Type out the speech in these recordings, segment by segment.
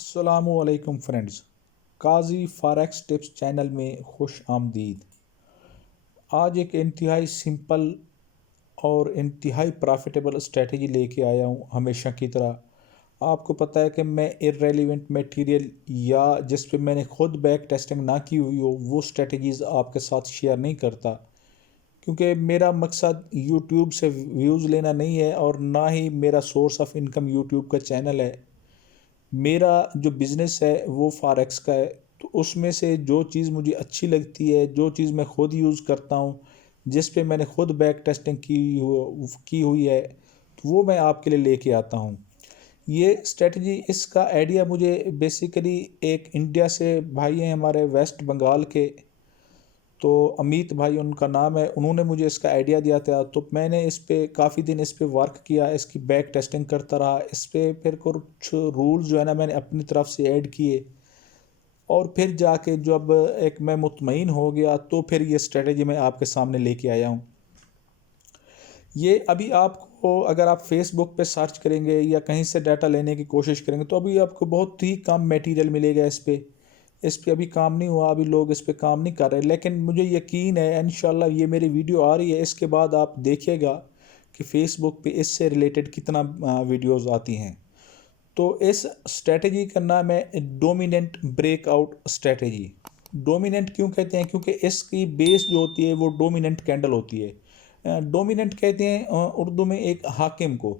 अस्सलामुअलैकुम फ्रेंड्स। काजी forex tips channel में खुश आमदीद। आज एक इंतहाई सिंपल और इंतहाई प्रॉफिटेबल स्ट्रेटजी लेके आया हूँ। हमेशा की तरह आपको पता है कि मैं इर्रेलेवेंट मटेरियल या जिस पे मैंने खुद बैक टेस्टिंग ना की हुई हो वो स्ट्रेटजीज़ आपके साथ शेयर नहीं करता, क्योंकि मेरा मकसद यूट्यूब से व्यूज़ लेना नहीं है और ना ही मेरा सोर्स ऑफ इनकम यूट्यूब का चैनल है। मेरा जो बिज़नेस है वो फॉरेक्स का है, तो उसमें से जो चीज़ मुझे अच्छी लगती है, जो चीज़ मैं खुद यूज़ करता हूँ, जिस पे मैंने खुद बैक टेस्टिंग की हुई है, तो वो मैं आपके लिए लेके आता हूँ। ये स्ट्रेटजी, इसका आइडिया मुझे बेसिकली एक इंडिया से भाई हैं हमारे वेस्ट बंगाल के, तो अमित भाई उनका नाम है, उन्होंने मुझे इसका आइडिया दिया था। तो मैंने इस पे काफ़ी दिन इस पे वर्क किया, इसकी बैक टेस्टिंग करता रहा। इस पे फिर कुछ रूल्स जो है ना मैंने अपनी तरफ से ऐड किए, और फिर जाके जब एक मैं मुतमईन हो गया तो फिर ये स्ट्रेटजी मैं आपके सामने लेके आया हूँ। ये अभी आपको अगर आप फेसबुक पे सर्च करेंगे या कहीं से डाटा लेने की कोशिश करेंगे तो अभी आपको बहुत ही कम मटेरियल मिलेगा इस पे अभी काम नहीं हुआ, अभी लोग इस पे काम नहीं कर रहे। लेकिन मुझे यकीन है इंशाल्लाह ये मेरी वीडियो आ रही है, इसके बाद आप देखिएगा कि फेसबुक पे इससे रिलेटेड कितना वीडियोस आती हैं। तो इस स्ट्रेटजी का नाम है डोमिनेंट ब्रेकआउट स्ट्रेटजी। डोमिनेंट क्यों कहते हैं? क्योंकि इसकी बेस जो होती है वो डोमिनेंट कैंडल होती है। डोमिनेंट कहते हैं उर्दू में एक हाकिम को।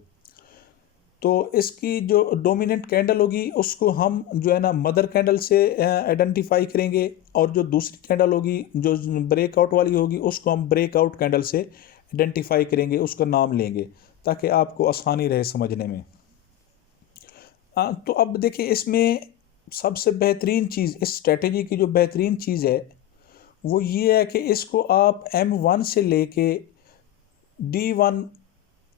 तो इसकी जो डोमिनेंट कैंडल होगी उसको हम जो है ना मदर कैंडल से आइडेंटिफाई करेंगे, और जो दूसरी कैंडल होगी जो ब्रेकआउट वाली होगी उसको हम ब्रेकआउट कैंडल से आइडेंटिफाई करेंगे, उसका नाम लेंगे ताकि आपको आसानी रहे समझने में। तो अब देखिए इसमें सबसे बेहतरीन चीज़, इस स्ट्रेटजी की जो बेहतरीन चीज़ है वो ये है कि इसको आप M1 से लेके D1,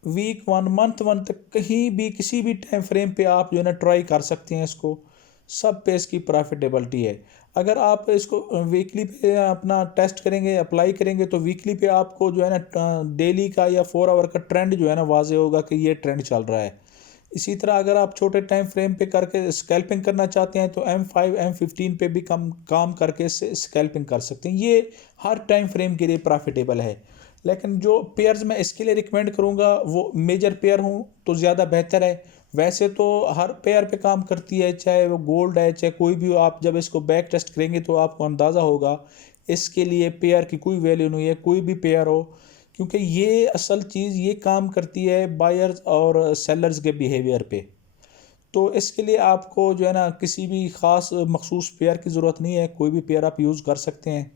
वीक 1, मंथ 1 तक कहीं भी किसी भी टाइम फ्रेम पे आप जो है ना ट्राई कर सकते हैं इसको। सब पे इसकी प्रॉफिटेबिलिटी है। अगर आप इसको वीकली पे अपना टेस्ट करेंगे, अप्लाई करेंगे, तो वीकली पे आपको जो है ना डेली का या 4 आवर का ट्रेंड जो है ना वाजे होगा कि ये ट्रेंड चल रहा है। इसी तरह अगर आप छोटे टाइम फ्रेम पे करके स्कैल्पिंग करना चाहते हैं तो M5 M15 पे भी कम काम करके इससे स्कैल्पिंग कर सकते हैं। ये हर टाइम फ्रेम के लिए प्रॉफिटेबल है। लेकिन जो पेयर्स मैं इसके लिए रिकमेंड करूँगा वो मेजर पेयर हूँ तो ज़्यादा बेहतर है। वैसे तो हर पेयर पे काम करती है, चाहे वो गोल्ड है चाहे कोई भी हो। आप जब इसको बैक टेस्ट करेंगे तो आपको अंदाज़ा होगा इसके लिए पेयर की कोई वैल्यू नहीं है, कोई भी पेयर हो, क्योंकि ये असल चीज़ ये काम करती है बायर्स और सेलर्स के बिहेवियर पे। तो इसके लिए आपको जो है ना किसी भी ख़ास मखसूस पेयर की ज़रूरत नहीं है, कोई भी पेयर आप यूज़ कर सकते हैं।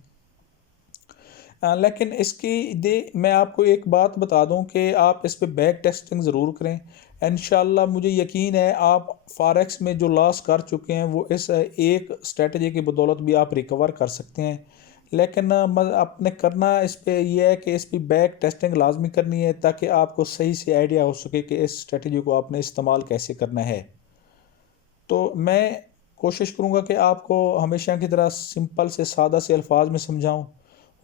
लेकिन इसकी दे मैं आपको एक बात बता दूं कि आप इस पे बैक टेस्टिंग ज़रूर करें। इंशाल्लाह मुझे यकीन है आप फॉरेक्स में जो लॉस कर चुके हैं वो इस एक स्ट्रेटजी की बदौलत भी आप रिकवर कर सकते हैं। लेकिन आपने करना इस पे ये है कि इस पे बैक टेस्टिंग लाजमी करनी है ताकि आपको सही से आइडिया हो सके कि इस स्ट्रेटजी को आपने इस्तेमाल कैसे करना है। तो मैं कोशिश करूँगा कि आपको हमेशा की तरह सिंपल से सादा से अल्फाज में समझाऊँ।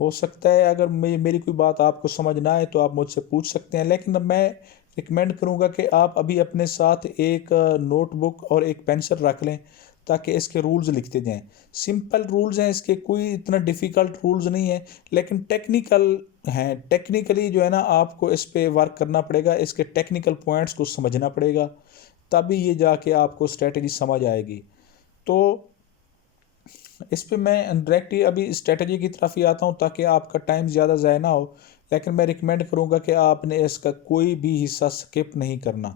हो सकता है अगर मेरी कोई बात आपको समझ ना आए तो आप मुझसे पूछ सकते हैं, लेकिन मैं रिकमेंड करूँगा कि आप अभी अपने साथ एक नोटबुक और एक पेंसिल रख लें ताकि इसके रूल्स लिखते जाएं। सिंपल रूल्स हैं इसके, कोई इतना डिफ़िकल्ट रूल्स नहीं है, लेकिन टेक्निकल हैं। टेक्निकली जो है ना आपको इस पे वर्क करना पड़ेगा, इसके टेक्निकल पॉइंट्स को समझना पड़ेगा, तभी ये जाके आपको स्ट्रेटजी समझ आएगी। तो इस पे मैं डायरेक्ट ही अभी स्ट्रेटजी की तरफ ही आता हूँ ताकि आपका टाइम ज़्यादा ज़ाय ना हो। लेकिन मैं रिकमेंड करूँगा कि आपने इसका कोई भी हिस्सा स्किप नहीं करना।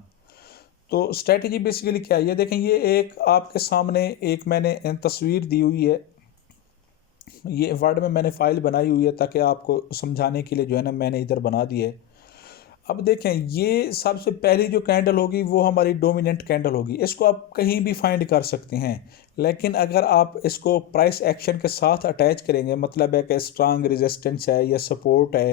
तो स्ट्रेटजी बेसिकली क्या है, ये देखें, ये एक आपके सामने एक मैंने तस्वीर दी हुई है। ये वर्ड में मैंने फ़ाइल बनाई हुई है ताकि आपको समझाने के लिए जो है ना मैंने इधर बना दी है। अब देखें, ये सबसे पहली जो कैंडल होगी वो हमारी डोमिनेंट कैंडल होगी। इसको आप कहीं भी फाइंड कर सकते हैं, लेकिन अगर आप इसको प्राइस एक्शन के साथ अटैच करेंगे, मतलब है कि स्ट्रांग रेजिस्टेंस है या सपोर्ट है,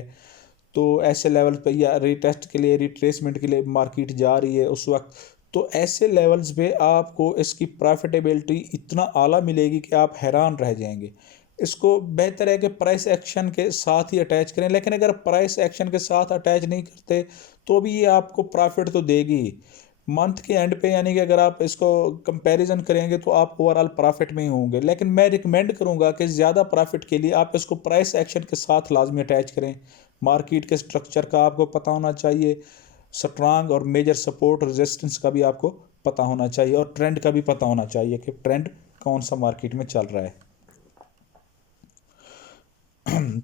तो ऐसे लेवल पे या रिटेस्ट के लिए, रिट्रेसमेंट के लिए मार्केट जा रही है उस वक्त, तो ऐसे लेवल्स पे आपको इसकी प्रॉफिटेबिलिटी इतना आला मिलेगी कि आप हैरान रह जाएंगे। इसको बेहतर है कि प्राइस एक्शन के साथ ही अटैच करें, लेकिन अगर प्राइस एक्शन के साथ अटैच नहीं करते तो भी ये आपको प्रॉफिट तो देगी। मंथ के एंड पे, यानी कि अगर आप इसको कंपैरिजन करेंगे तो आप ओवरऑल प्रॉफिट में ही होंगे। लेकिन मैं रिकमेंड करूंगा कि ज़्यादा प्रॉफिट के लिए आप इसको प्राइस एक्शन के साथ लाजमी अटैच करें। मार्केट के स्ट्रक्चर का आपको पता होना चाहिए, स्ट्रांग और मेजर सपोर्ट रेजिस्टेंस का भी आपको पता होना चाहिए, और ट्रेंड का भी पता होना चाहिए कि ट्रेंड कौन सा मार्केट में चल रहा है।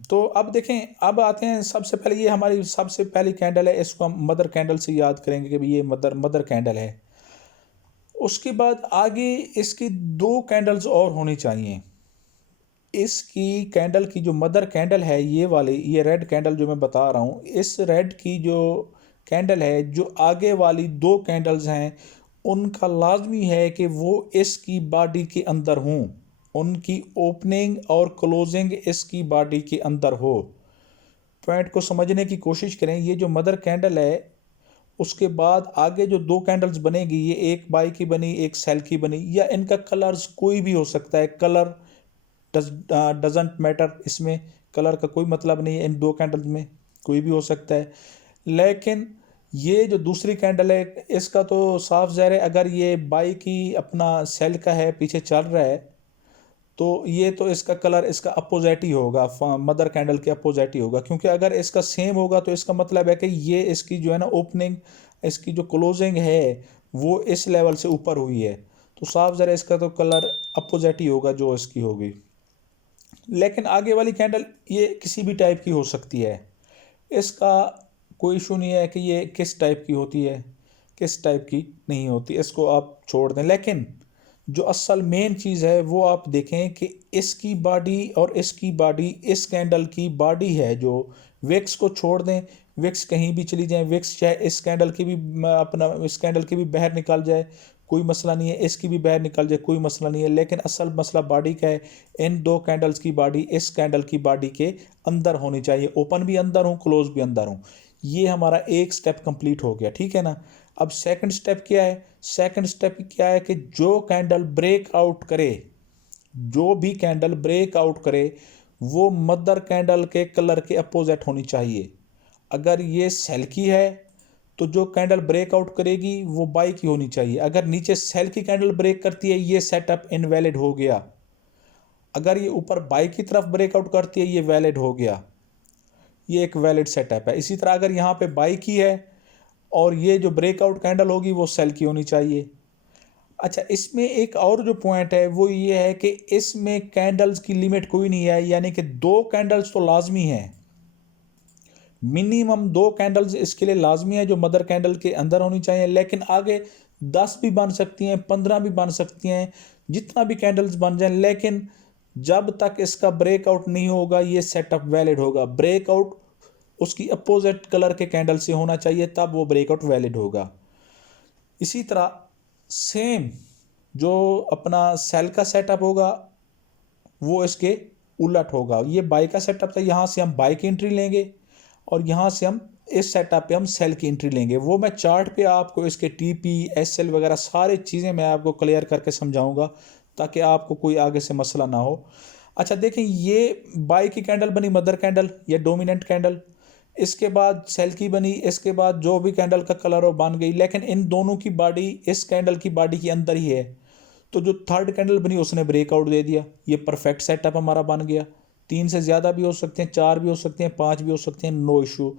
तो अब देखें, अब आते हैं सबसे पहले, ये हमारी सबसे पहली कैंडल है, इसको हम मदर कैंडल से याद करेंगे कि भाई ये मदर मदर कैंडल है। उसके बाद आगे इसकी दो कैंडल्स और होनी चाहिए। इसकी कैंडल की जो मदर कैंडल है, ये वाली, ये रेड कैंडल जो मैं बता रहा हूँ, इस रेड की जो कैंडल है, जो आगे वाली दो कैंडल्स हैं, उनका लाजमी है कि वो इसकी बॉडी के अंदर हों, उनकी ओपनिंग और क्लोजिंग इसकी बॉडी के अंदर हो। पॉइंट को समझने की कोशिश करें। ये जो मदर कैंडल है, उसके बाद आगे जो दो कैंडल्स बनेगी, ये एक बाई की बनी, एक सेल की बनी, या इनका कलर्स कोई भी हो सकता है। कलर डजंट मैटर, इसमें कलर का कोई मतलब नहीं है, इन दो कैंडल्स में कोई भी हो सकता है। लेकिन ये जो दूसरी कैंडल है, इसका तो साफ ज़ाहिर है, अगर ये बाई की अपना सेल का है, पीछे चल रहा है, तो ये तो इसका कलर इसका अपोजिट ही होगा, मदर कैंडल के अपोजिट ही होगा। क्योंकि अगर इसका सेम होगा तो इसका मतलब है कि ये इसकी जो है ना ओपनिंग, इसकी जो क्लोजिंग है वो इस लेवल से ऊपर हुई है, तो साफ ज़रा इसका तो कलर अपोजिट ही होगा जो इसकी होगी। लेकिन आगे वाली कैंडल ये किसी भी टाइप की हो सकती है, इसका कोई इशू नहीं है कि ये किस टाइप की होती है, किस टाइप की नहीं होती, इसको आप छोड़ दें। लेकिन जो असल मेन चीज़ है वो आप देखें कि इसकी बॉडी और इसकी बॉडी, इस कैंडल की बॉडी है जो, विक्स को छोड़ दें, विक्स कहीं भी चली जाए, विक्स चाहे इस कैंडल की भी अपना इस कैंडल की भी बाहर निकल जाए, कोई मसला नहीं है, इसकी भी बाहर निकल जाए, कोई मसला नहीं है। लेकिन असल मसला बॉडी का है। इन दो कैंडल्स की बॉडी इस कैंडल की बॉडी के अंदर होनी चाहिए, ओपन भी अंदर हो, क्लोज भी अंदर हो। ये हमारा एक स्टेप कंप्लीट हो गया, ठीक है ना। अब सेकंड स्टेप क्या है? सेकंड स्टेप क्या है कि जो कैंडल ब्रेक आउट करे, जो भी कैंडल ब्रेक आउट करे, वो मदर कैंडल के कलर के अपोजिट होनी चाहिए। अगर ये सेल की है तो जो कैंडल ब्रेकआउट करेगी वो बाई की होनी चाहिए। अगर नीचे सेल की कैंडल ब्रेक करती है, ये सेटअप इनवैलिड हो गया। अगर ये ऊपर बाई की तरफ ब्रेकआउट करती है, ये वैलिड हो गया, ये एक वैलिड सेटअप है। इसी तरह अगर यहाँ पे बाई की है और ये जो ब्रेकआउट कैंडल होगी वो सेल की होनी चाहिए। अच्छा, इसमें एक और जो पॉइंट है वो ये है कि इसमें कैंडल्स की लिमिट कोई नहीं है, यानी कि दो कैंडल्स तो लाजमी है, मिनिमम दो कैंडल्स इसके लिए लाजमी है जो मदर कैंडल के अंदर होनी चाहिए। लेकिन आगे 10 भी बन सकती हैं, 15 भी बन सकती हैं, जितना भी कैंडल्स बन जाए, लेकिन जब तक इसका ब्रेकआउट नहीं होगा ये सेटअप वैलिड होगा। ब्रेकआउट उसकी अपोजिट कलर के कैंडल से होना चाहिए, तब वो ब्रेकआउट वैलिड होगा। इसी तरह सेम जो अपना सेल का सेटअप होगा वो इसके उलट होगा। ये बाई का सेटअप था, यहाँ से हम बाई की एंट्री लेंगे और यहाँ से हम इस सेटअप पे हम सेल की एंट्री लेंगे। वो मैं चार्ट पे आपको इसके टीपी एसएल वगैरह सारी चीज़ें मैं आपको क्लियर करके समझाऊंगा, ताकि आपको कोई आगे से मसला ना हो। अच्छा देखें, ये बाई की कैंडल बनी, मदर कैंडल, ये डोमिनेंट कैंडल, इसके बाद सेल की बनी, इसके बाद जो भी कैंडल का कलर हो बन गई, लेकिन इन दोनों की बॉडी इस कैंडल की बॉडी के अंदर ही है। तो जो थर्ड कैंडल बनी उसने ब्रेकआउट दे दिया, ये परफेक्ट सेटअप हमारा बन गया। 3 से ज़्यादा भी हो सकते हैं, 4 भी हो सकते हैं, 5 भी हो सकते हैं, नो इशू।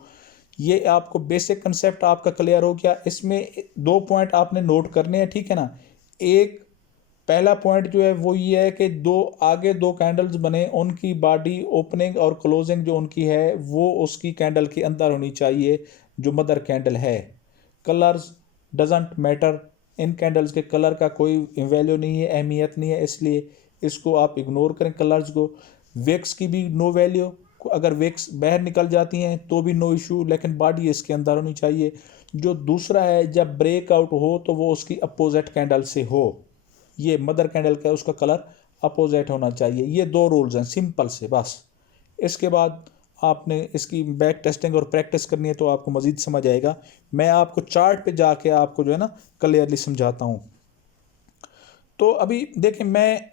ये आपको बेसिक कंसेप्ट आपका क्लियर हो गया। इसमें दो पॉइंट आपने नोट करने हैं, ठीक है ना। एक पहला पॉइंट जो है वो ये है कि आगे दो कैंडल्स बने, उनकी बॉडी ओपनिंग और क्लोजिंग जो उनकी है वो उसकी कैंडल के अंदर होनी चाहिए जो मदर कैंडल है। Colours doesn't matter, in candles के कलर का कोई वैल्यू नहीं है, अहमियत नहीं है, इसलिए इसको आप इग्नोर करें कलर्स को। विक्स की भी नो वैल्यू, अगर विक्स बाहर निकल जाती हैं तो भी नो इशू, लेकिन बॉडी इसके अंदर होनी चाहिए। जो दूसरा है, जब ब्रेकआउट हो तो वो उसकी अपोजिट कैंडल से हो, ये मदर कैंडल का उसका कलर अपोजिट होना चाहिए। ये दो रूल्स हैं सिंपल से, बस। इसके बाद आपने इसकी बैक टेस्टिंग और प्रैक्टिस करनी है तो आपको मज़ीद समझ आएगा। मैं आपको चार्ट पे जाके आपको जो है ना क्लियरली समझाता हूँ। तो अभी देखें, मैं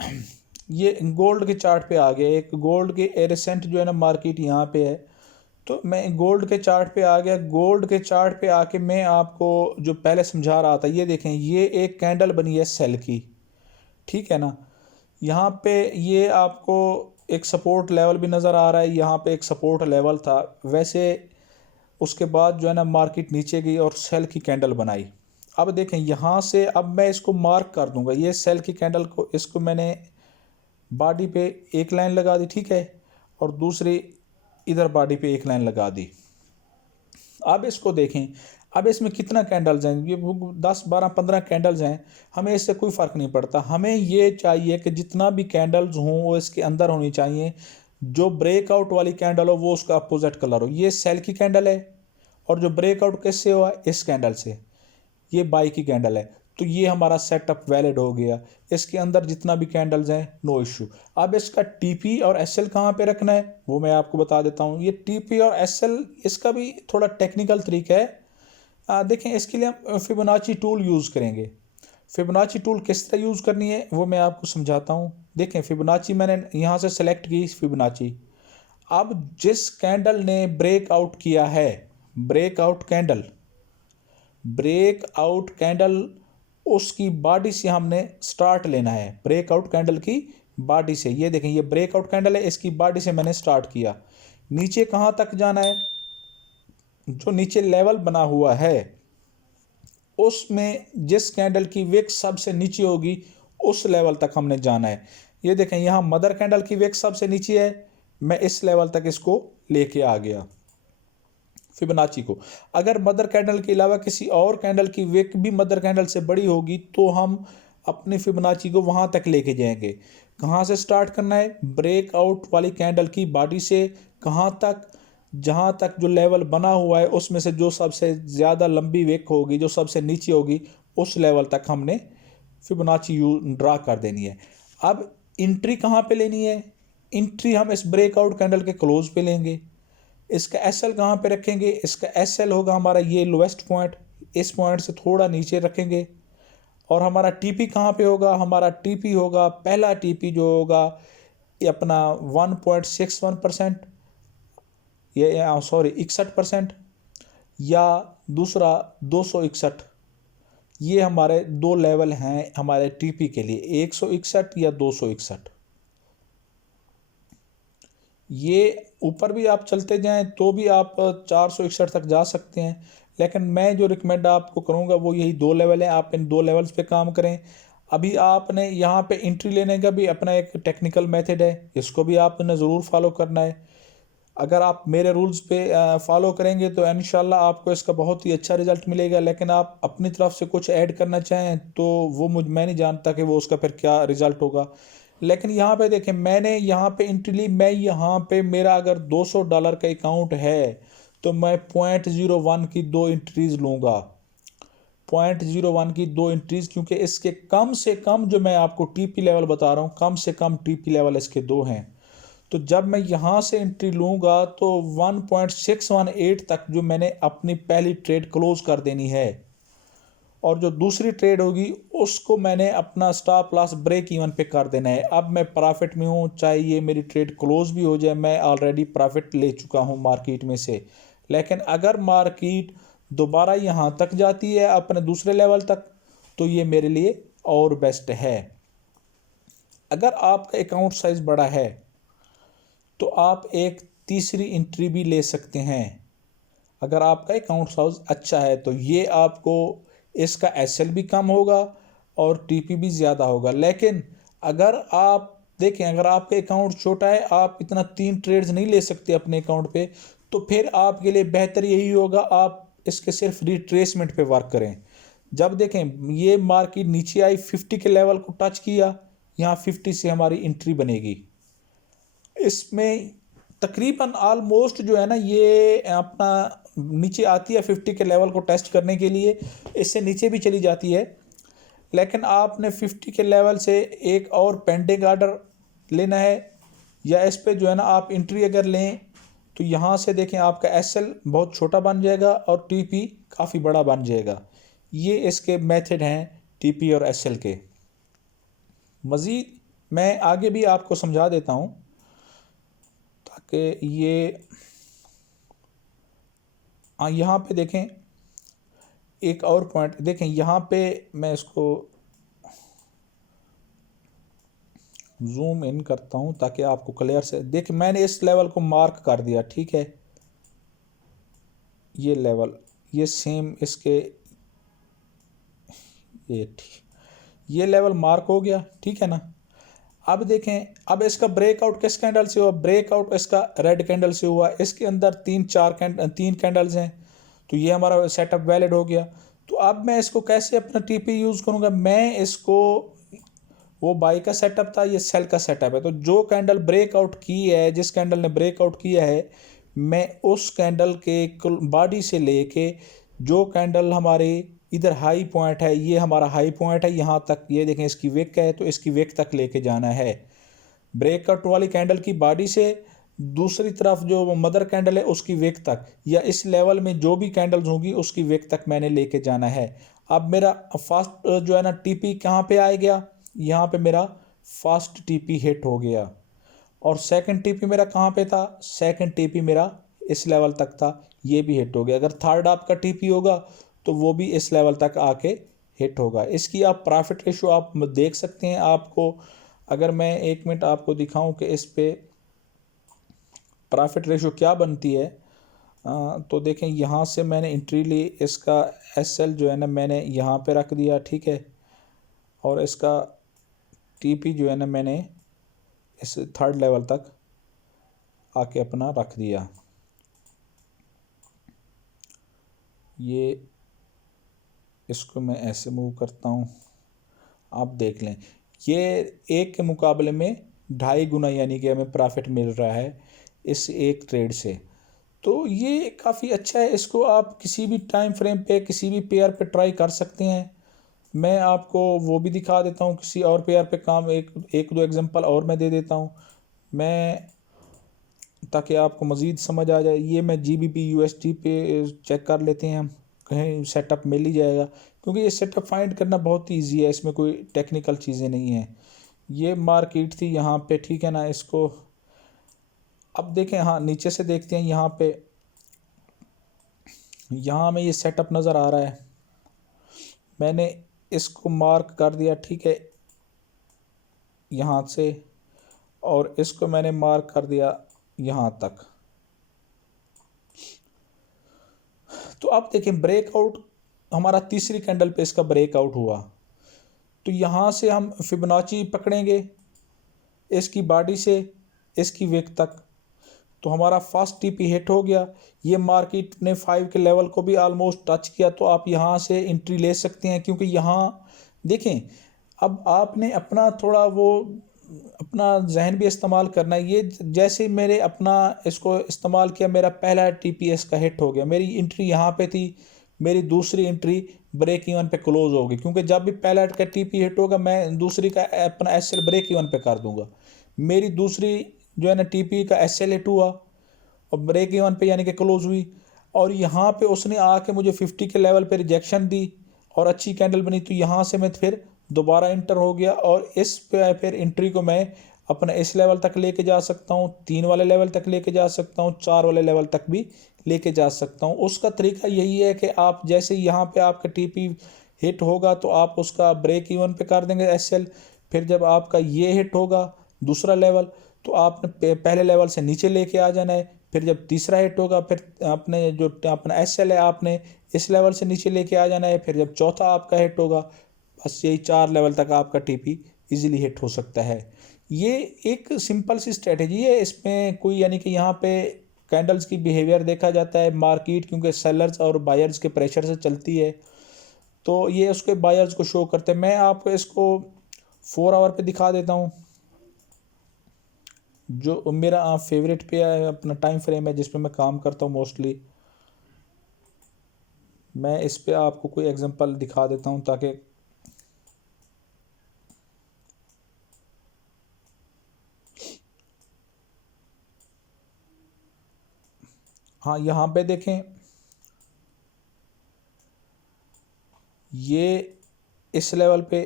ये गोल्ड के चार्ट पे आ गया। एक गोल्ड के एरेसेंट जो है ना मार्केट यहाँ पे है, तो मैं गोल्ड के चार्ट पे आ गया। गोल्ड के चार्ट पे आके मैं आपको जो पहले समझा रहा था, ये देखें, ये एक कैंडल बनी है सेल की, ठीक है ना। यहाँ पे ये आपको एक सपोर्ट लेवल भी नज़र आ रहा है, यहाँ पे एक सपोर्ट लेवल था। वैसे उसके बाद जो है ना मार्केट नीचे गई और सेल की कैंडल बनाई। अब देखें यहाँ से, अब मैं इसको मार्क कर दूंगा, ये सेल की कैंडल को, इसको मैंने बॉडी पे एक लाइन लगा दी, ठीक है, और दूसरी इधर बॉडी पे एक लाइन लगा दी। अब इसको देखें, अब इसमें कितना कैंडल्स हैं, ये 10 12 15 कैंडल्स हैं, हमें इससे कोई फ़र्क नहीं पड़ता। हमें ये चाहिए कि जितना भी कैंडल्स हों वो इसके अंदर होनी चाहिए, जो ब्रेकआउट वाली कैंडल हो वो उसका अपोजिट कलर हो। ये सेल की कैंडल है और जो ब्रेकआउट किससे हुआ, इस कैंडल से, ये बाई की कैंडल है। तो ये हमारा सेटअप वैलिड हो गया, इसके अंदर जितना भी कैंडल्स हैं नो इशू। अब इसका टीपी और एसएल कहाँ पे रखना है वो मैं आपको बता देता हूँ। ये टीपी और एसएल, इसका भी थोड़ा टेक्निकल तरीका है। देखें, इसके लिए हम फिबोनाची टूल यूज़ करेंगे। फिबोनाची टूल किस तरह यूज़ करनी है वो मैं आपको समझाता हूँ। देखें, फिबोनाची मैंने यहाँ से सेलेक्ट की फिबोनाची। अब जिस कैंडल ने ब्रेकआउट किया है, ब्रेकआउट कैंडल, ब्रेकआउट कैंडल, उसकी बॉडी से हमने स्टार्ट लेना है, ब्रेकआउट कैंडल की बॉडी से। ये देखें, ये ब्रेकआउट कैंडल है, इसकी बॉडी से मैंने स्टार्ट किया। नीचे कहाँ तक जाना है, जो नीचे लेवल बना हुआ है उसमें जिस कैंडल की विक सबसे नीचे होगी उस लेवल तक हमने जाना है। ये देखें, यहाँ मदर कैंडल की विक सबसे नीचे है, मैं इस लेवल तक इसको लेके आ गया फिबोनाची को। अगर मदर कैंडल के अलावा किसी और कैंडल की विक भी मदर कैंडल से बड़ी होगी तो हम अपनी फिबोनाची को वहाँ तक लेके जाएंगे। कहाँ से स्टार्ट करना है, ब्रेकआउट वाली कैंडल की बॉडी से, कहाँ तक, जहाँ तक जो लेवल बना हुआ है उसमें से जो सबसे ज़्यादा लंबी विक होगी, जो सबसे नीचे होगी, उस लेवल तक हमने फिबोनाची ड्रा कर देनी है। अब इंट्री कहाँ पे लेनी है, इंट्री हम इस ब्रेकआउट कैंडल के क्लोज पे लेंगे। इसका एस एल कहाँ पे रखेंगे, इसका एस एल होगा हमारा ये लोएस्ट पॉइंट, इस पॉइंट से थोड़ा नीचे रखेंगे। और हमारा टीपी कहाँ पे होगा, हमारा टीपी होगा, पहला टीपी जो होगा ये अपना 1.61%, ये सॉरी 61%, या दूसरा 261। ये हमारे दो लेवल हैं हमारे टीपी के लिए, 161 या 261। ये ऊपर भी आप चलते जाएं तो भी आप 461 तक जा सकते हैं, लेकिन मैं जो रिकमेंड आपको करूंगा वो यही दो लेवल है, आप इन दो लेवल्स पे काम करें। अभी आपने यहाँ पे एंट्री लेने का भी अपना एक टेक्निकल मेथड है, इसको भी आपने ज़रूर फॉलो करना है। अगर आप मेरे रूल्स पे फॉलो करेंगे तो इंशाल्लाह आपको इसका बहुत ही अच्छा रिजल्ट मिलेगा। लेकिन आप अपनी तरफ से कुछ ऐड करना चाहें तो वो मैं नहीं जानता कि वो उसका फिर क्या रिजल्ट होगा। लेकिन यहाँ पे देखें, मैंने यहाँ पे एंट्री ली, मैं यहाँ पे मेरा अगर $200 का अकाउंट है तो मैं 0.01 की दो एंट्रीज लूँगा, 0.01 की दो एंट्रीज, क्योंकि इसके कम से कम जो मैं आपको टीपी लेवल बता रहा हूँ, कम से कम टीपी लेवल इसके दो हैं। तो जब मैं यहाँ से एंट्री लूँगा तो 1.618 तक जो मैंने अपनी पहली ट्रेड क्लोज कर देनी है, और जो दूसरी ट्रेड होगी उसको मैंने अपना स्टॉप लॉस ब्रेक इवन पे कर देना है। अब मैं प्रॉफिट में हूँ, चाहे ये मेरी ट्रेड क्लोज भी हो जाए, मैं ऑलरेडी प्रॉफिट ले चुका हूँ मार्केट में से। लेकिन अगर मार्केट दोबारा यहाँ तक जाती है अपने दूसरे लेवल तक तो ये मेरे लिए और बेस्ट है। अगर आपका अकाउंट साइज बड़ा है तो आप एक तीसरी एंट्री भी ले सकते हैं। अगर आपका अकाउंट साइज अच्छा है तो ये आपको, इसका एसएल भी कम होगा और टीपी भी ज़्यादा होगा। लेकिन अगर आप देखें, अगर आपका अकाउंट छोटा है, आप इतना 3 ट्रेड्स नहीं ले सकते अपने अकाउंट पे, तो फिर आपके लिए बेहतर यही होगा आप इसके सिर्फ रिट्रेसमेंट पे वर्क करें। जब देखें ये मार्केट नीचे आई, 50 के लेवल को टच किया, यहाँ 50 से हमारी एंट्री बनेगी। इसमें तकरीबन ऑलमोस्ट जो है ना ये अपना नीचे आती है 50 के लेवल को टेस्ट करने के लिए, इससे नीचे भी चली जाती है। लेकिन आपने 50 के लेवल से एक और पेंडिंग ऑर्डर लेना है, या इस पे जो है ना आप एंट्री अगर लें तो यहाँ से देखें आपका एसएल बहुत छोटा बन जाएगा और टीपी काफ़ी बड़ा बन जाएगा। ये इसके मेथड हैं टीपी और एसएल के। मज़ीद मैं आगे भी आपको समझा देता हूँ ताकि ये हाँ यहाँ पे देखें एक और पॉइंट देखें, यहाँ पे मैं इसको जूम इन करता हूँ ताकि आपको क्लियर से देखें। मैंने इस लेवल को मार्क कर दिया, ठीक है, ये लेवल, ये सेम इसके, ये ठीक, ये लेवल मार्क हो गया, ठीक है ना। अब देखें, अब इसका ब्रेकआउट किस कैंडल से हुआ, ब्रेकआउट इसका रेड कैंडल से हुआ। इसके अंदर तीन कैंडल्स हैं, तो ये हमारा सेटअप वैलिड हो गया। तो अब मैं इसको कैसे अपना टीपी यूज़ करूँगा, मैं इसको, वो बाई का सेटअप था, ये सेल का सेटअप है। तो जो कैंडल ब्रेकआउट की है, जिस कैंडल ने ब्रेकआउट किया है, मैं उस कैंडल के बॉडी से लेके जो कैंडल हमारे इधर हाई पॉइंट है, ये हमारा हाई पॉइंट है, यहाँ तक, ये देखें इसकी विक है, तो इसकी विक तक लेके जाना है। ब्रेकआउट वाली कैंडल की बॉडी से दूसरी तरफ जो मदर कैंडल है उसकी विक तक, या इस लेवल में जो भी कैंडल्स होंगी उसकी विक तक मैंने लेके जाना है। अब मेरा फास्ट जो है ना टीपी कहाँ पे आ गया, यहाँ पे मेरा फास्ट टीपी हिट हो गया। और सेकंड टीपी मेरा कहाँ पे था, सेकंड टीपी मेरा इस लेवल तक था, ये भी हिट हो गया। अगर थर्ड आपका टीपी होगा तो वो भी इस लेवल तक आके हिट होगा। इसकी आप प्रॉफिट रेशो आप देख सकते हैं। आपको अगर मैं 1 मिनट आपको दिखाऊं कि इस पे प्रॉफिट रेशो क्या बनती है, तो देखें, यहाँ से मैंने एंट्री ली, इसका एसएल जो है ना मैंने यहाँ पे रख दिया, ठीक है, और इसका टीपी जो है ना मैंने इस थर्ड लेवल तक आके अपना रख दिया। ये इसको मैं ऐसे मूव करता हूँ, आप देख लें, ये एक के मुकाबले में 2.5 गुना यानी कि हमें प्रॉफिट मिल रहा है इस एक ट्रेड से। तो ये काफ़ी अच्छा है। इसको आप किसी भी टाइम फ्रेम पे, किसी भी पेयर पे ट्राई कर सकते हैं। मैं आपको वो भी दिखा देता हूँ, किसी और पेयर पे काम, एक दो एग्जांपल और मैं दे देता हूँ मैं, ताकि आपको मज़ीद समझ आ जाए। ये मैं GBP USD पे चेक कर लेते हैं हम, कहीं सेटअप मिल ही जाएगा, क्योंकि ये सेटअप फाइंड करना बहुत ही ईजी है, इसमें कोई टेक्निकल चीज़ें नहीं हैं। ये मार्केट थी यहाँ पे, ठीक है ना। इसको अब देखें, हाँ नीचे से देखते हैं, यहाँ पे, यहाँ में ये सेटअप नज़र आ रहा है, मैंने इसको मार्क कर दिया, ठीक है, यहाँ से, और इसको मैंने मार्क कर दिया यहाँ तक। तो अब देखें, ब्रेकआउट हमारा तीसरी कैंडल पे इसका ब्रेकआउट हुआ, तो यहाँ से हम फिबोनाची पकड़ेंगे इसकी बॉडी से इसकी विक तक, तो हमारा फर्स्ट टीपी हिट हो गया। ये मार्केट ने 5 के लेवल को भी ऑलमोस्ट टच किया, तो आप यहाँ से एंट्री ले सकते हैं, क्योंकि यहाँ देखें, अब आपने अपना थोड़ा वो अपना जहन भी इस्तेमाल करना है। ये जैसे मेरे अपना इसको इस्तेमाल किया, मेरा पहला टीपीएस का हिट हो गया, मेरी एंट्री यहाँ पे थी, मेरी दूसरी एंट्री ब्रेक इवन पे क्लोज होगी, क्योंकि जब भी पहला का टीपी हिट होगा मैं दूसरी का अपना एसएल ब्रेक इवन पे कर दूंगा। मेरी दूसरी जो है ना टीपी का एसएल हिट हुआ और ब्रेक इवन पे यानी कि क्लोज हुई, और यहाँ पे उसने आके मुझे 50 के लेवल पे रिजेक्शन दी और अच्छी कैंडल बनी, तो यहाँ से मैं फिर दोबारा इंटर हो गया, और इस पे फिर एंट्री को मैं अपना इस लेवल तक लेके जा सकता हूँ, 3 वाले लेवल तक लेके जा सकता हूँ, 4 वाले लेवल तक भी लेके जा सकता हूँ। उसका तरीका यही है कि आप जैसे यहाँ पे आपका टीपी हिट होगा तो आप उसका ब्रेक इवन पे कर देंगे एसएल, फिर जब आपका ये हिट होगा दूसरा लेवल, तो आपने पहले लेवल से नीचे लेके आ जाना है, फिर जब तीसरा हिट होगा फिर आपने जो अपना एसएल है आपने इस लेवल से नीचे लेके आ जाना है, फिर जब चौथा आपका हिट होगा, बस यही 4 लेवल तक आपका टीपी इजीली हिट हो सकता है। ये एक सिंपल सी स्ट्रेटजी है, इसमें कोई यानी कि यहाँ पे कैंडल्स की बिहेवियर देखा जाता है। मार्केट क्योंकि सेलर्स और बायर्स के प्रेशर से चलती है, तो ये उसके बायर्स को शो करते हैं। मैं आपको इसको 4 आवर पे दिखा देता हूँ, जो मेरा फेवरेट पे अपना टाइम फ्रेम है जिस पे मैं काम करता हूँ मोस्टली। मैं इस पे आपको कोई एग्जांपल दिखा देता हूँ ताकि हाँ यहाँ पे देखें, ये इस लेवल पे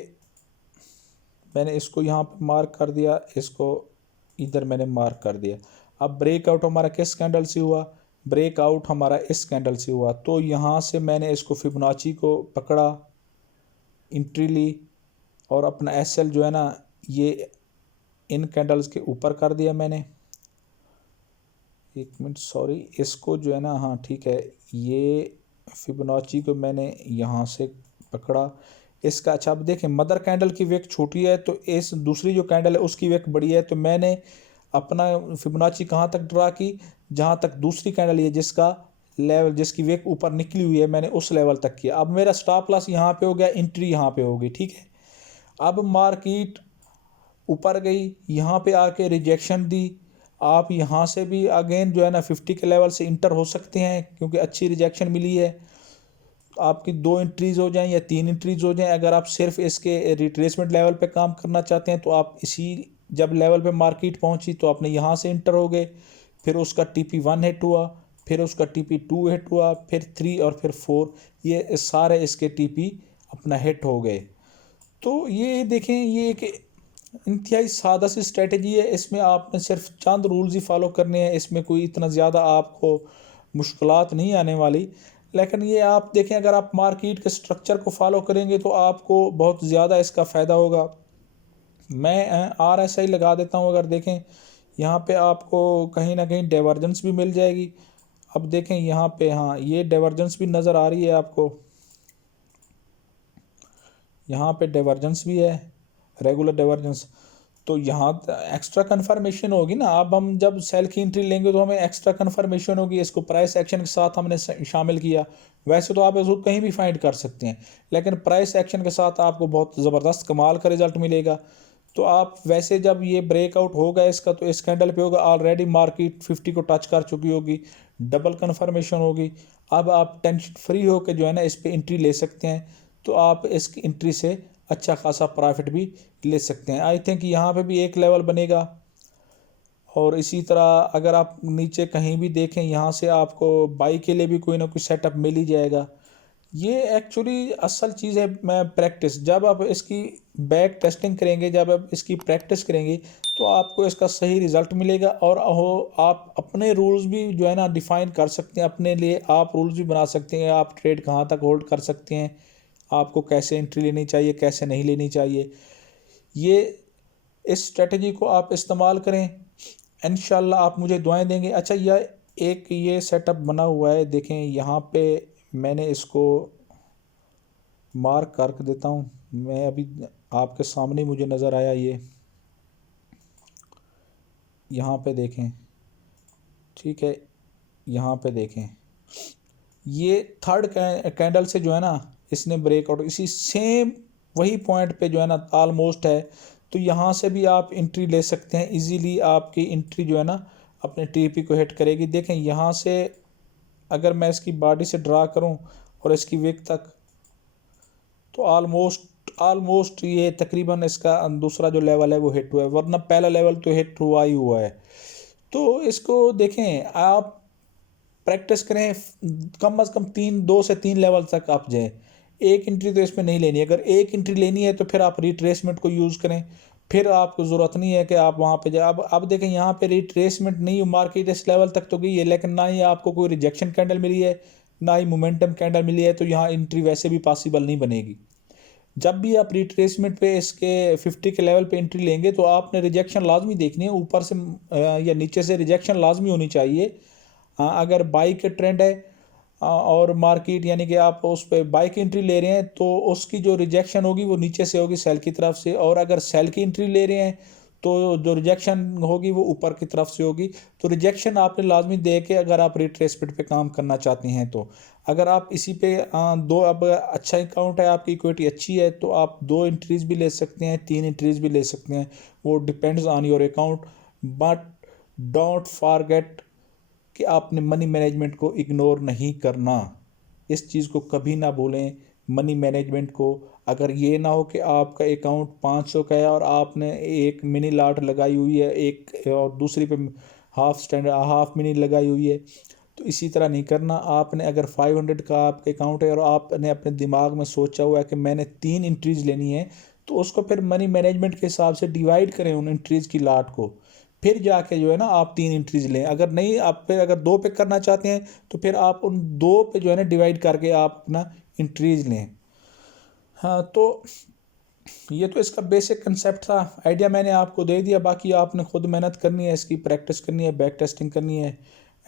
मैंने इसको यहाँ पे मार्क कर दिया, इसको इधर मैंने मार्क कर दिया। अब ब्रेकआउट हमारा किस कैंडल से हुआ, ब्रेकआउट हमारा इस कैंडल से हुआ, तो यहाँ से मैंने इसको फिबोनाची को पकड़ा, एंट्री ली और अपना एसएल जो है ना ये इन कैंडल्स के ऊपर कर दिया मैंने। एक मिनट, सॉरी, इसको जो है ना, हाँ ठीक है, ये फिबोनाची को मैंने यहाँ से पकड़ा इसका। अच्छा, अब देखें मदर कैंडल की विक छोटी है तो इस दूसरी जो कैंडल है उसकी विक बड़ी है, तो मैंने अपना फिबोनाची कहाँ तक ड्रा की, जहाँ तक दूसरी कैंडल है जिसका लेवल, जिसकी विक ऊपर निकली हुई है, मैंने उस लेवल तक किया। अब मेरा स्टॉप लॉस यहाँ पे हो गया, एंट्री यहाँ पे होगी, ठीक है। अब मार्केट ऊपर गई, यहाँ पे आके रिजेक्शन दी, आप यहाँ से भी अगेन जो है ना 50 के लेवल से इंटर हो सकते हैं क्योंकि अच्छी रिजेक्शन मिली है। आपकी 2 एंट्रीज हो जाएं या 3 एंट्रीज हो जाएं। अगर आप सिर्फ इसके रिट्रेसमेंट लेवल पे काम करना चाहते हैं तो आप इसी, जब लेवल पे मार्केट पहुंची तो आपने यहाँ से इंटर हो गए, फिर उसका TP1 हिट हुआ, फिर उसका TP2 हिट हुआ, फिर 3 और फिर 4, ये सारे इसके TP अपना हिट हो गए। तो ये देखें, ये एक इंतहाई सादा सी स्ट्रेटजी है, इसमें आपने सिर्फ चंद रूल्स ही फॉलो करने हैं, इसमें कोई इतना ज़्यादा आपको मुश्किलात नहीं आने वाली। लेकिन ये आप देखें, अगर आप मार्केट के स्ट्रक्चर को फॉलो करेंगे तो आपको बहुत ज़्यादा इसका फ़ायदा होगा। मैं RSI लगा देता हूँ, अगर देखें यहाँ पे आपको कहीं ना कहीं डाइवर्जेंस भी मिल जाएगी। अब देखें यहाँ पे, हाँ ये डाइवर्जेंस भी नज़र आ रही है आपको, यहाँ पे डाइवर्जेंस भी है, रेगुलर डाइवर्जेंस। तो यहाँ एक्स्ट्रा कन्फर्मेशन होगी ना, अब हम जब सेल की एंट्री लेंगे तो हमें एक्स्ट्रा कन्फर्मेशन होगी, इसको प्राइस एक्शन के साथ हमने शामिल किया। वैसे तो आप इसको कहीं भी फाइंड कर सकते हैं, लेकिन प्राइस एक्शन के साथ आपको बहुत ज़बरदस्त कमाल का रिजल्ट मिलेगा। तो आप वैसे जब ये ब्रेकआउट होगा इसका, तो इस कैंडल पे होगा, ऑलरेडी मार्केट 50 को टच कर चुकी होगी, डबल कन्फर्मेशन होगी। अब आप टेंशन फ्री होकर जो है ना इस पर एंट्री ले सकते हैं, तो आप इस एंट्री से अच्छा खासा प्रॉफिट भी ले सकते हैं। आई थिंक यहाँ पे भी एक लेवल बनेगा, और इसी तरह अगर आप नीचे कहीं भी देखें, यहाँ से आपको बाई के लिए भी कोई ना कोई सेटअप मिल ही जाएगा। ये एक्चुअली असल चीज़ है, मैं प्रैक्टिस, जब आप इसकी बैक टेस्टिंग करेंगे, जब आप इसकी प्रैक्टिस करेंगे तो आपको इसका सही रिज़ल्ट मिलेगा। और आप अपने रूल्स भी जो है ना डिफ़ाइन कर सकते हैं, अपने लिए आप रूल्स भी बना सकते हैं, आप ट्रेड कहाँ तक होल्ड कर सकते हैं, आपको कैसे एंट्री लेनी चाहिए, कैसे नहीं लेनी चाहिए। ये इस स्ट्रेटजी को आप इस्तेमाल करें, इंशाल्लाह आप मुझे दुआएं देंगे। अच्छा, यह एक ये सेटअप बना हुआ है, देखें यहाँ पे मैंने इसको मार्क कर देता हूँ, मैं अभी आपके सामने मुझे नज़र आया, ये यहाँ पे देखें, ठीक है, यहाँ पे देखें, ये थर्ड कैंडल से जो है ना इसने ब्रेकआउट इसी सेम वही पॉइंट पे जो है ना ऑलमोस्ट है, तो यहाँ से भी आप एंट्री ले सकते हैं इजीली। आपकी एंट्री जो है ना अपने TP को हिट करेगी। देखें यहाँ से अगर मैं इसकी बॉडी से ड्रा करूँ और इसकी विक तक, तो ऑलमोस्ट ये तकरीबन इसका दूसरा जो लेवल है वो हिट हुआ है, वरना पहला लेवल तो हिट हुआ ही हुआ है। तो इसको देखें, आप प्रैक्टिस करें, कम से कम 2 से 3 लेवल तक आप जाएँ। एक एंट्री तो इसमें नहीं लेनी, अगर एक एंट्री लेनी है तो फिर आप रिट्रेसमेंट को यूज़ करें, फिर आपको ज़रूरत नहीं है कि आप वहाँ पे जाए। अब देखें यहाँ पे रिट्रेसमेंट नहीं, मार्केट इस लेवल तक तो गई है, लेकिन ना ही आपको कोई रिजेक्शन कैंडल मिली है, ना ही मोमेंटम कैंडल मिली है, तो यहाँ एंट्री वैसे भी पॉसिबल नहीं बनेगी। जब भी आप रिट्रेसमेंट पे इसके 50 के लेवल पे एंट्री लेंगे तो आपने रिजेक्शन लाजमी देखनी है, ऊपर से या नीचे से रिजेक्शन लाजमी होनी चाहिए। अगर बाई के ट्रेंड है और मार्केट यानी कि आप उस पर बाई की एंट्री ले रहे हैं तो उसकी जो रिजेक्शन होगी वो नीचे से होगी सेल की तरफ से, और अगर सेल की एंट्री ले रहे हैं तो जो रिजेक्शन होगी वो ऊपर की तरफ से होगी। तो रिजेक्शन आपने लाजमी दे के अगर आप रिट्रेसमेंट पे काम करना चाहते हैं, तो अगर आप इसी पे दो, अब अच्छा अकाउंट है, आपकी इक्विटी अच्छी है, तो आप 2 एंट्रीज भी ले सकते हैं, 3 एंट्रीज भी ले सकते हैं, वो depends on your account. But don't forget कि आपने मनी मैनेजमेंट को इग्नोर नहीं करना, इस चीज़ को कभी ना भूलें, मनी मैनेजमेंट को। अगर ये ना हो कि आपका अकाउंट 500 का है और आपने एक मिनी लॉट लगाई हुई है, एक और दूसरी पे हाफ मिनी लगाई हुई है, तो इसी तरह नहीं करना। आपने अगर 500 का आपका अकाउंट है और आपने अपने दिमाग में सोचा हुआ है कि मैंने 3 एंट्रीज लेनी है, तो उसको फिर मनी मैनेजमेंट के हिसाब से डिवाइड करें उन एंट्रीज की लॉट को। फिर जाके जो है ना आप 3 एंट्रीज लें। अगर नहीं, आप फिर अगर 2 पे करना चाहते हैं तो फिर आप उन 2 पे जो है ना डिवाइड करके आप अपना एंट्रीज लें। हाँ, तो ये तो इसका बेसिक कंसेप्ट था, आइडिया मैंने आपको दे दिया। बाकी आपने खुद मेहनत करनी है, इसकी प्रैक्टिस करनी है, बैक टेस्टिंग करनी है।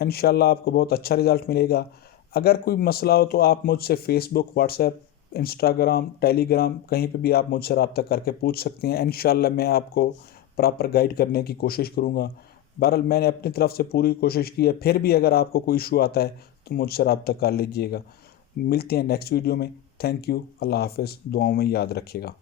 इंशाल्लाह आपको बहुत अच्छा रिज़ल्ट मिलेगा। अगर कोई मसला हो तो आप मुझसे फेसबुक, व्हाट्सएप, इंस्टाग्राम, टेलीग्राम कहीं पे भी आप मुझसे रब्ता करके पूछ सकते हैं। इंशाल्लाह मैं आपको प्रॉपर गाइड करने की कोशिश करूँगा। बहरहाल मैंने अपनी तरफ से पूरी कोशिश की है। फिर भी अगर आपको कोई इशू आता है तो मुझसे रब्ता कर लीजिएगा। मिलते हैं नेक्स्ट वीडियो में। Thank you. अल्लाह हाफ़िज़। दुआओं में याद रखिएगा।